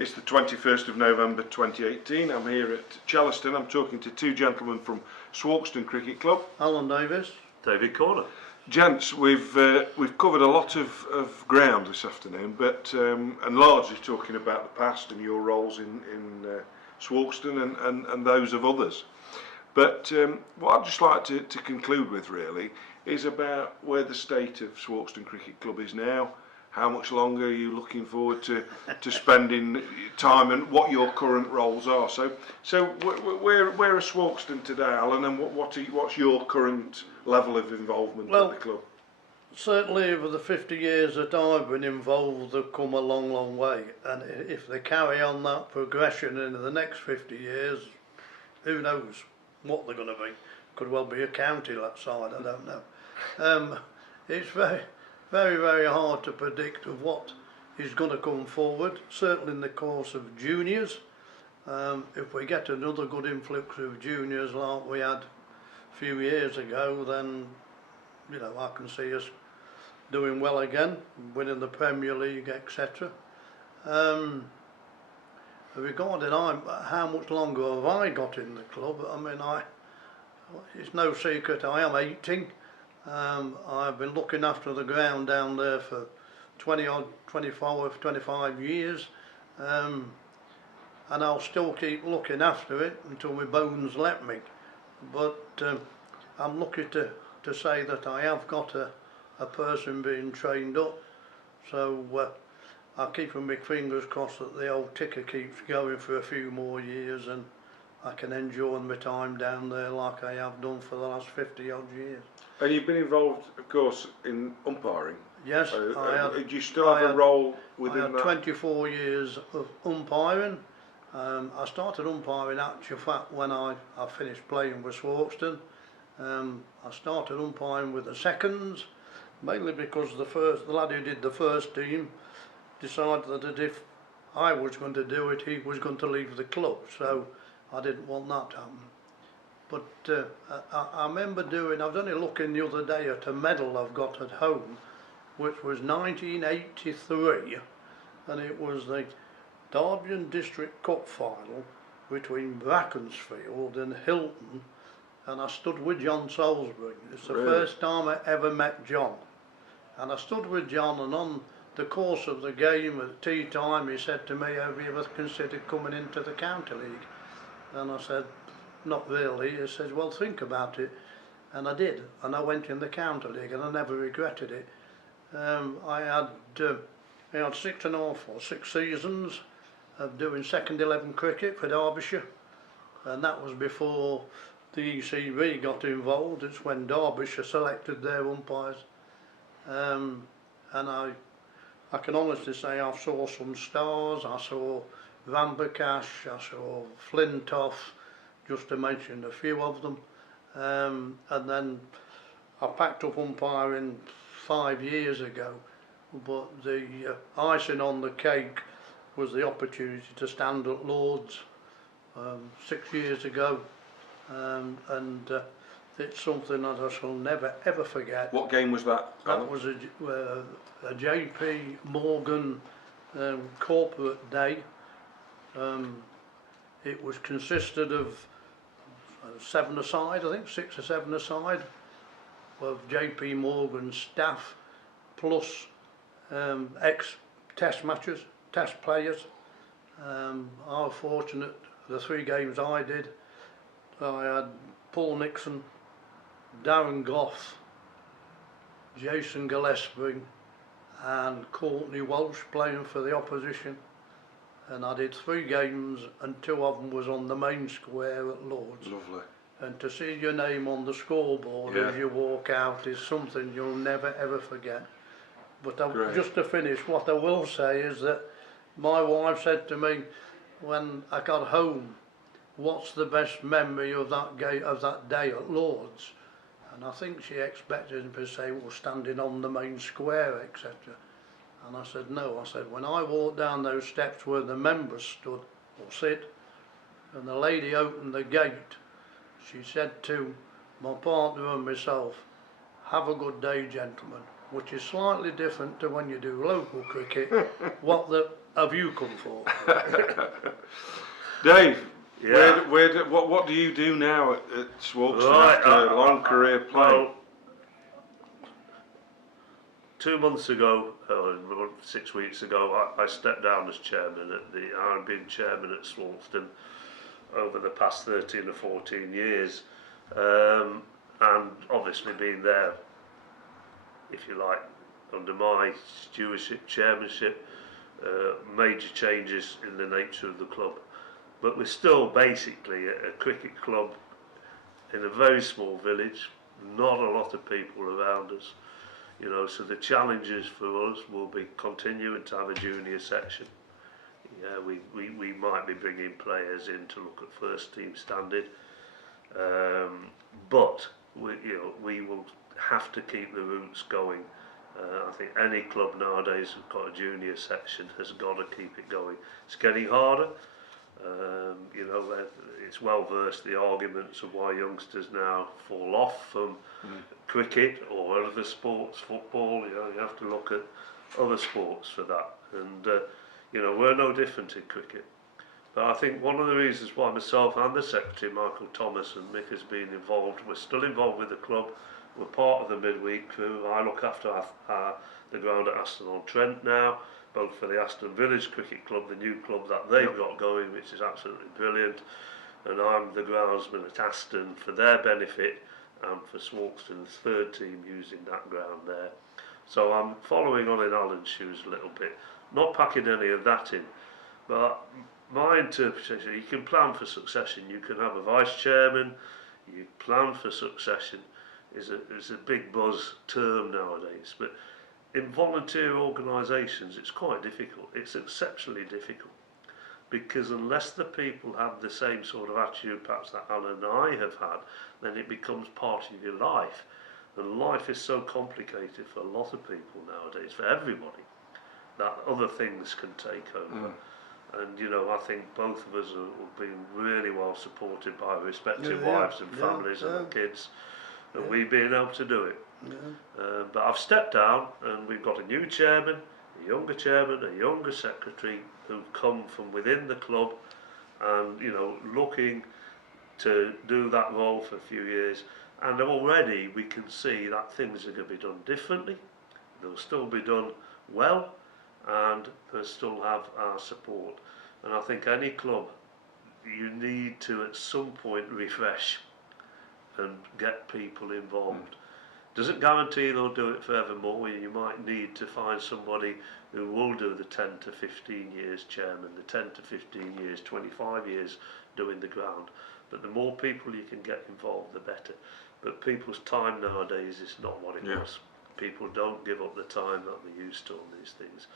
It's the 21st of November 2018. I'm here at Chellaston. I'm talking to two gentlemen from Swarkestone Cricket Club. Alan Davies. David Corner. Gents, we've covered a lot of ground this afternoon, but and largely talking about the past and your roles in Swarkestone and those of others. But what I'd just like to conclude with really is about where the state of Swarkestone Cricket Club is now. How much longer are you looking forward to spending time, and what your current roles are? So where are Swarkestone today, Alan, and what's your current level of involvement at the club? Certainly over the 50 years that I've been involved, they've come a long way, and if they carry on that progression into the next 50 years, who knows what they're going to be. Could well be a county that side, I don't know. It's very hard to predict of what is going to come forward, certainly in the course of juniors. If we get another good influx of juniors like we had a few years ago, then I can see us doing well again, winning the Premier League, etc. Regarding how much longer have I got in the club, it's no secret I am 18. I've been looking after the ground down there for 25 years, and I'll still keep looking after it until my bones let me. But I'm lucky to say that I have got a person being trained up, so I'm keeping my fingers crossed that the old ticker keeps going for a few more years and I can enjoy my time down there like I have done for the last 50 odd years. And you've been involved, of course, in umpiring. Yes, do you still have a role within that? I had 24 years of umpiring. I started umpiring actual fact when I finished playing with Swarkestone. I started umpiring with the seconds, mainly because the lad who did the first team decided that if I was going to do it, he was going to leave the club, so I didn't want that to happen. But I remember I was only looking the other day at a medal I've got at home, which was 1983, and it was the Derby District Cup final between Brackensfield and Hilton, and I stood with John Salisbury. It's the first time I ever met John, and I stood with John, and on the course of the game at tea time he said to me, "Have you ever considered coming into the county league?" And I said, "Not really." He says, "Well, think about it." And I did, and I went in the county league, and I never regretted it. I had 6 seasons of doing second 11 cricket for Derbyshire, and that was before the ECB got involved. It's when Derbyshire selected their umpires, and I can honestly say I saw some stars. I saw Vambercash, I saw Flintoff, just to mention a few of them, and then I packed up umpiring 5 years ago, but the icing on the cake was the opportunity to stand at Lord's 6 years ago, and it's something that I shall never ever forget. What game was that? That was a JP Morgan corporate day. It was consisted of 7 aside, I think 6 or 7 aside, of JP Morgan staff plus ex-test matches, test players. I was fortunate, the 3 games I did, I had Paul Nixon, Darren Goff, Jason Gillespie and Courtney Walsh playing for the opposition, and I did 3 games and 2 of them was on the main square at Lord's. Lovely. And to see your name on the scoreboard as you walk out is something you'll never ever forget. But just to finish, what I will say is that my wife said to me when I got home, "What's the best memory of that day at Lord's?" And I think she expected him to say, "Well, standing on the main square, etc." And I said, "No." I said, "When I walked down those steps where the members stood or sit, and the lady opened the gate, she said to my partner and myself, 'Have a good day, gentlemen,' which is slightly different to when you do local cricket. What have you come for? Dave, Yeah. what do you do now at Swarkestone Right, after a long career playing? Well, 2 months ago, 6 weeks ago, I stepped down as chairman. I've been chairman at Swarkestone over the past 13 or 14 years, and obviously been there, if you like, under my stewardship, chairmanship, major changes in the nature of the club. But we're still basically a cricket club in a very small village, not a lot of people around us. So the challenges for us will be continuing to have a junior section. Yeah, we might be bringing players in to look at first team standard, but we will have to keep the roots going. I think any club nowadays who's got a junior section has got to keep it going. It's getting harder. It's well versed the arguments of why youngsters now fall off from cricket or other sports, football. You have to look at other sports for that, and we're no different in cricket. But I think one of the reasons why myself and the secretary Michael Thomas and Mick has been involved, we're still involved with the club. We're part of the midweek crew. I look after the ground at Aston-on-Trent now, both for the Aston Village Cricket Club, the new club that they've got going, which is absolutely brilliant, and I'm the groundsman at Aston for their benefit and for Swarkestone's third team using that ground there. So I'm following on in Alan's shoes a little bit, not packing any of that in, but my interpretation, you can plan for succession, you can have a vice chairman, you plan for succession is a big buzz term nowadays, but in volunteer organisations it's quite difficult. It's exceptionally difficult, because unless the people have the same sort of attitude perhaps that Alan and I have had, then it becomes part of your life, and life is so complicated for a lot of people nowadays, for everybody, that other things can take over. And I think both of us have been really well supported by our respective wives and families and kids, and we've been able to do it. But I've stepped down, and we've got a new chairman, a younger chairman, a younger secretary who've come from within the club, and looking to do that role for a few years. And already we can see that things are going to be done differently. They'll still be done well, and they'll still have our support. And I think any club, you need to at some point refresh and get people involved. Doesn't guarantee they'll do it forevermore. You might need to find somebody who will do the 10 to 15 years chairman, the 10 to 15 years, 25 years doing the ground. But the more people you can get involved, the better. But people's time nowadays is not what it was. People don't give up the time that they used to on these things.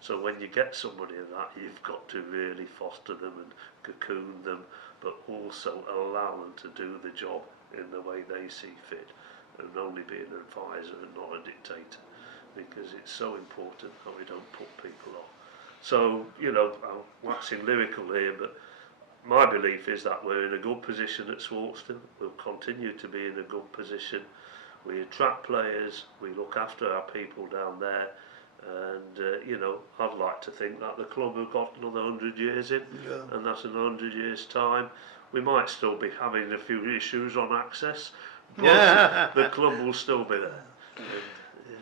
So when you get somebody in that, you've got to really foster them and cocoon them, but also allow them to do the job in the way they see fit, and only be an advisor and not a dictator, because it's so important that we don't put people off. So, I'm waxing lyrical here, but my belief is that we're in a good position at Swarkestone. We'll continue to be in a good position. We attract players, we look after our people down there, and I'd like to think that the club have got another 100 years in, and that's in 100 years' time. We might still be having a few issues on access, but the club will still be there.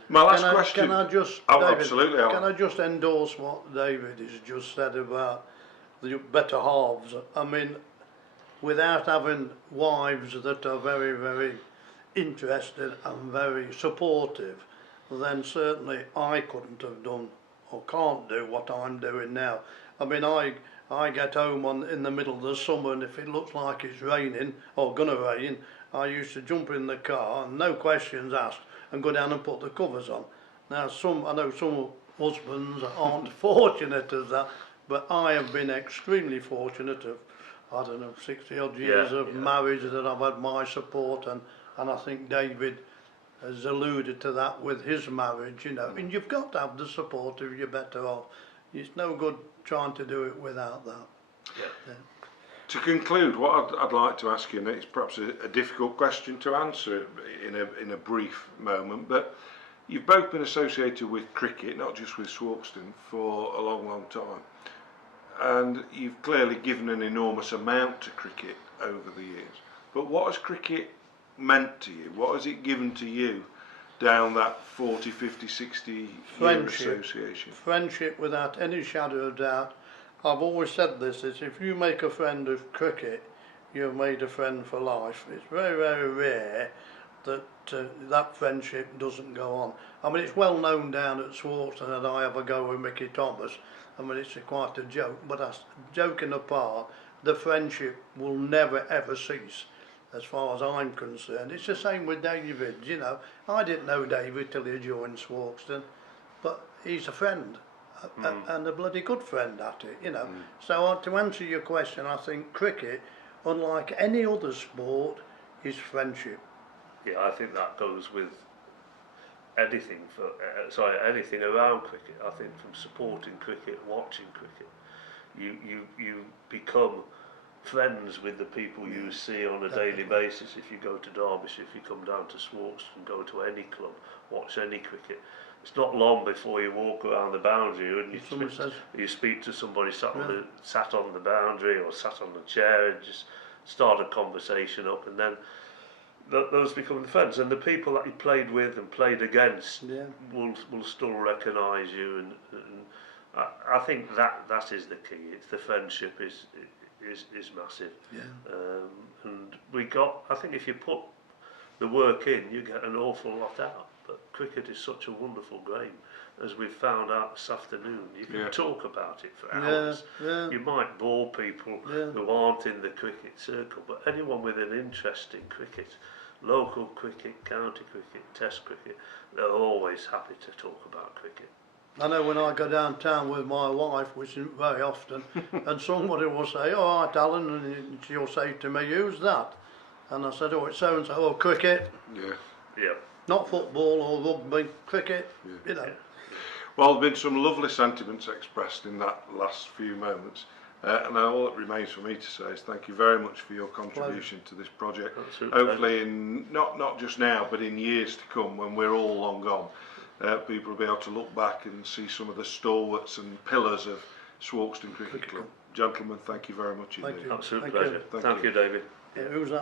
My last question. Can I just, David, absolutely, can I just endorse what David has just said about the better halves? I mean, without having wives that are very, very interested and very supportive, then certainly I couldn't have done or can't do what I'm doing now. I mean, I get home in the middle of the summer, and if it looks like it's raining or gonna rain, I used to jump in the car and no questions asked and go down and put the covers on. Now I know some husbands aren't fortunate as that, but I have been extremely fortunate of, I don't know, 60 odd years of marriage that I've had my support, and I think David has alluded to that with his marriage, and you've got to have the support if you're better off. It's no good trying to do it without that. To conclude, what I'd like to ask you, and it's perhaps a difficult question to answer in a brief moment, but You've both been associated with cricket, not just with Swarkestone, for a long, long time. And you've clearly given an enormous amount to cricket over the years. But what has cricket meant to you? What has it given to you down that 40, 50, 60 year association? Friendship without any shadow of doubt. I've always said this, is if you make a friend of cricket, you've made a friend for life. It's very, very rare that that friendship doesn't go on. I mean, it's well known down at Swarkestone that I have a go with Mickey Thomas. I mean, it's quite a joke, but joking apart, the friendship will never ever cease as far as I'm concerned. It's the same with Davies, you know. I didn't know Davies till he joined Swarkestone, but he's a friend, and a bloody good friend at it, you know. So to answer your question, I think cricket, unlike any other sport, is friendship. Yeah, I think that goes with anything anything around cricket. I think from supporting cricket, watching cricket, you become friends with the people you see on a daily basis. If you go to Davies, if you come down to Swarkestone, go to any club, watch any cricket, it's not long before you walk around the boundary and you speak to somebody sat on the boundary or sat on the chair and just start a conversation up, and then those become the friends, and the people that you played with and played against will still recognise you, and I think that is the key. It's the friendship is massive, and I think if you put the work in, you get an awful lot out. But cricket is such a wonderful game, as we've found out this afternoon. You can talk about it for hours. You might bore people who aren't in the cricket circle, but anyone with an interest in cricket, local cricket, county cricket, test cricket, they're always happy to talk about cricket. I know when I go downtown with my wife, which isn't very often, and somebody will say, "Oh, right, Alan," and she'll say to me, "Who's that?" And I said, "Oh, it's so and so." "Oh, cricket." Yeah. Not football or rugby, cricket, you know. Well, there have been some lovely sentiments expressed in that last few moments. And all that remains for me to say is thank you very much for your contribution to this project. Hopefully, not just now, but in years to come, when we're all long gone, people will be able to look back and see some of the stalwarts and pillars of Swarkestone Cricket Club. Gentlemen, thank you very much indeed. Absolute pleasure. Thank you, David. Yeah, who's that?